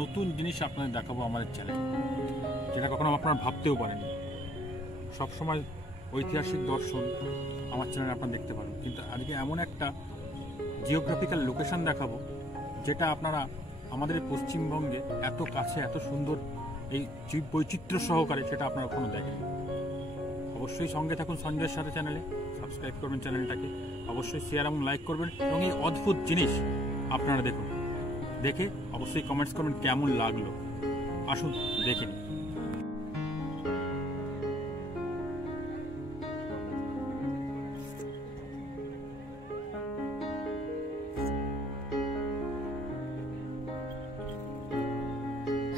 নতুন জিনিস আপনাদের দেখাবো আমাদের চ্যানেলে, যেটা কখনো আপনারা ভাবতেও পারেন। সবসময় ঐতিহাসিক দর্শন আমার চ্যানেলে আপনারা দেখতে পারেন, কিন্তু আজকে এমন একটা জিওগ্রাফিক্যাল লোকেশন দেখাবো যেটা আপনারা আমাদের পশ্চিমবঙ্গে এত কাছে, এত সুন্দর, এই বৈচিত্র্য সহকারে সেটা আপনারা কখনো দেখেন। অবশ্যই সঙ্গে থাকুন সঞ্জয়ের সাথে চ্যানেলে, সাবস্ক্রাইব করবেন চ্যানেলটাকে, অবশ্যই শেয়ার এবং লাইক করবেন এবং এই অদ্ভুত জিনিস আপনারা দেখুন, দেখে অবশ্যই কমেন্টস করবেন কেমন লাগলো। আসুন দেখে নিন।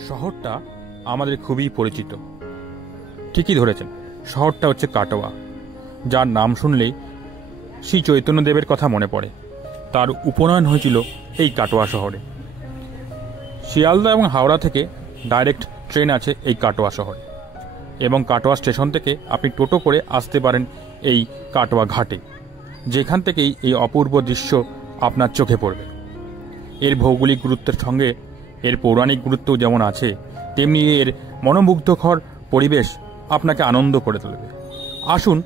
শহরটা আমাদের খুবই পরিচিত, ঠিকই ধরেছেন, শহরটা হচ্ছে কাটোয়া, যার নাম শুনলেই শ্রী চৈতন্যদেবের কথা মনে পড়ে। তার উপনয়ন হয়েছিল এই কাটোয়া শহরে। শিয়ালদা এবং হাওড়া থেকে ডাইরেক্ট ট্রেন আছে এই কাটোয়া শহরে, এবং কাটোয়া স্টেশন থেকে আপনি টোটো করে আসতে পারেন এই কাটোয়া ঘাটে, যেখান থেকেই এই অপূর্ব দৃশ্য আপনার চোখে পড়বে। এর ভৌগোলিক গুরুত্বের সঙ্গে এর পৌরাণিক গুরুত্বও যেমন আছে, তেমনি এর মনোমুগ্ধকর পরিবেশ আপনাকে আনন্দ করে তুলবে। আসুন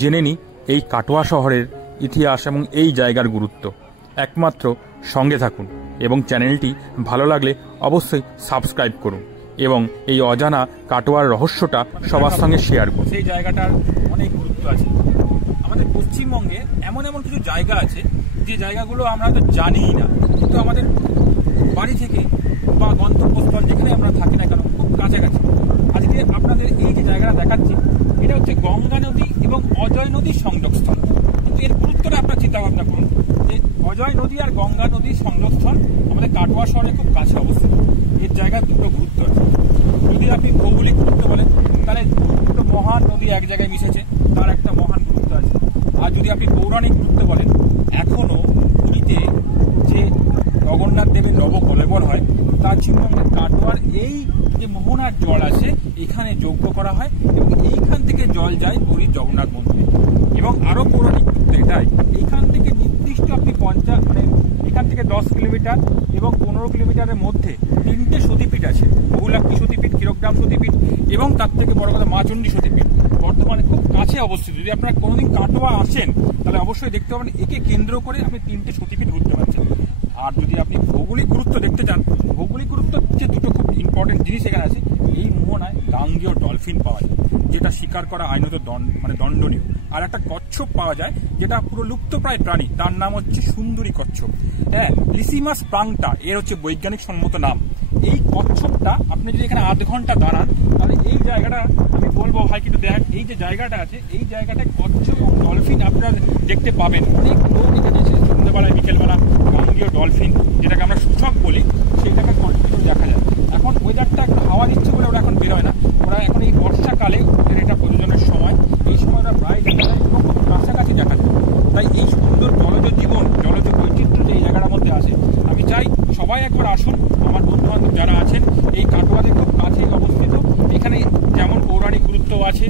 জেনে নিই এই কাটোয়া শহরের ইতিহাস এবং এই জায়গার গুরুত্ব। একমাত্র সঙ্গে থাকুন এবং চ্যানেলটি ভালো লাগলে অবশ্যই সাবস্ক্রাইব করুন এবং এই অজানা কাটোয়ার রহস্যটা সবার সঙ্গে শেয়ার করুন। সেই জায়গাটার অনেক গুরুত্ব আছে। আমাদের পশ্চিমবঙ্গে এমন এমন কিছু জায়গা আছে যে জায়গাগুলো আমরা হয়তো জানিই না, কিন্তু আমাদের বাড়ি থেকে বা গন্তব্যস্থল যেখানে আমরা থাকি না কেন খুব কাছাকাছি। আজকে আপনাদের এই যে জায়গাটা দেখাচ্ছি, এটা হচ্ছে গঙ্গা নদী এবং অজয় নদীর সংযোগস্থল। কিন্তু এর গুরুত্বটা আপনার চিন্তা ভাবনা করুন যে অজয় নদী আর গঙ্গা নদীর সংযোগস্থল আমাদের কাটোয়া শহরে খুব কাছে অবস্থিত। এর জায়গার দুটো গুরুত্ব আছে। যদি আপনি ভৌগোলিক গুরুত্ব বলেন, তাহলে দুটো মহান নদী এক জায়গায় মিশেছে, তার একটা মহান গুরুত্ব আছে। আর যদি আপনি পৌরাণিক গুরুত্ব বলেন, এখনো পুরীতে যে জগন্নাথ দেবের নবকলেবর হয়, তার জন্য কাটোয়ার এই যে মোহনার জল আছে এখানে যজ্ঞ করা হয় এবং এইখান থেকে জল যায় পুরীর জগন্নাথ মন্দিরে। এবং আরো পৌরাণিক এটাই, এইখান থেকে নির্দিষ্ট আপনি এখান থেকে 10 কিলোমিটার এবং 15 কিলোমিটারের মধ্যে 3টে সতীপীঠ আছে। বহুলাক্ষী সতীপীঠ, ক্ষীরগ্রাম সতীপীঠ এবং তার থেকে বড় কথা মাচণ্ডী সতীপীঠ বর্তমানে খুব কাছে অবস্থিত। যদি আপনারা কোনোদিন কাটোয়া আসেন তাহলে অবশ্যই দেখতে পাবেন একে কেন্দ্র করে আপনি 3টে সতীপীঠ ঘুরতে পারছেন। আর যদি আপনি ভৌগোলিক গুরুত্ব দেখতে চান, ভৌগোলিক গুরুত্ব যে দুটো খুব ইম্পর্টেন্ট জিনিস এখানে আছে। এই মোহনায় গাঙ্গেয় ডলফিন পাওয়া যায়, যেটা শিকার করা আইনত দণ্ডনীয়। আর একটা কচ্ছপ পাওয়া যায়, যেটা পুরো লুপ্তপ্রায় প্রাণী, তার নাম হচ্ছে সুন্দরী কচ্ছপ। হ্যাঁ, লিসিমাস প্রাংটা এর হচ্ছে বৈজ্ঞানিক সম্মত নাম। এই কচ্ছপটা আপনি যদি এখানে 8 ঘন্টা দাঁড়ান, তাহলে এই জায়গাটা আমি বলবো ভাই কিন্তু দেখ, এই যে জায়গাটা আছে এই জায়গাটায় কচ্ছপ এবং ডলফিন আপনারা দেখতে পাবেন। অনেক লোক এখানে এসে সন্ধ্যেবেলায় বিকেলবেলা গাঙ্গেয় ডলফিন, যেটাকে আমরা সূচক বলি, সেইটাকে কন্টিনিউ দেখা যায়। এখন ওয়েদারটা একটু হাওয়া দিচ্ছে বলে ওরা এখন বেরোয় না। ওরা এখন এই বর্ষাকালে ওদের এটা প্রজননের সময়, এই সময় ওরা প্রায় দেখা যায় এবং খুব কাছাকাছি দেখা যায়। তাই এই সুন্দর জলজ জীবন, জলজ বৈচিত্র্য যে এই জায়গাটার মধ্যে আছে, আমি চাই সবাই একবার আসুন। আমার বন্ধু বান্ধব যারা আছেন, এই কাটোয়াতে খুব কাছেই অবস্থিত। এখানে যেমন পৌরাণিক গুরুত্ব আছে,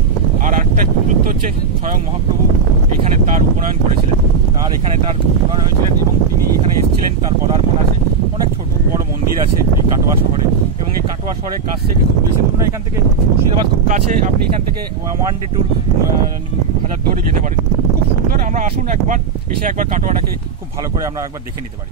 আর একটা গুরুত্ব হচ্ছে স্বয়ং মহাপ্রভু এখানে তার উপনয়ন করেছিলেন, এখানে তার উপনয়ন হয়েছিলেন এবং তিনি এখানে এসেছিলেন, তার পদার্পণ আছে। অনেক ছোট বড় মন্দির আছে এই কাটোয়া শহরে, এবং এই কাটোয়া শহরের কাছ থেকে খুব বেশি দূর না, এখান থেকে মুর্শিদাবাদ খুব কাছে। আপনি এখান থেকে 1 ডে ট্যুর হাজারদুয়ারি যেতে পারেন। খুব সুন্দর। আমরা আসুন একবার, এসে একবার কাটোয়াটাকে খুব ভালো করে আমরা একবার দেখে নিতে পারি।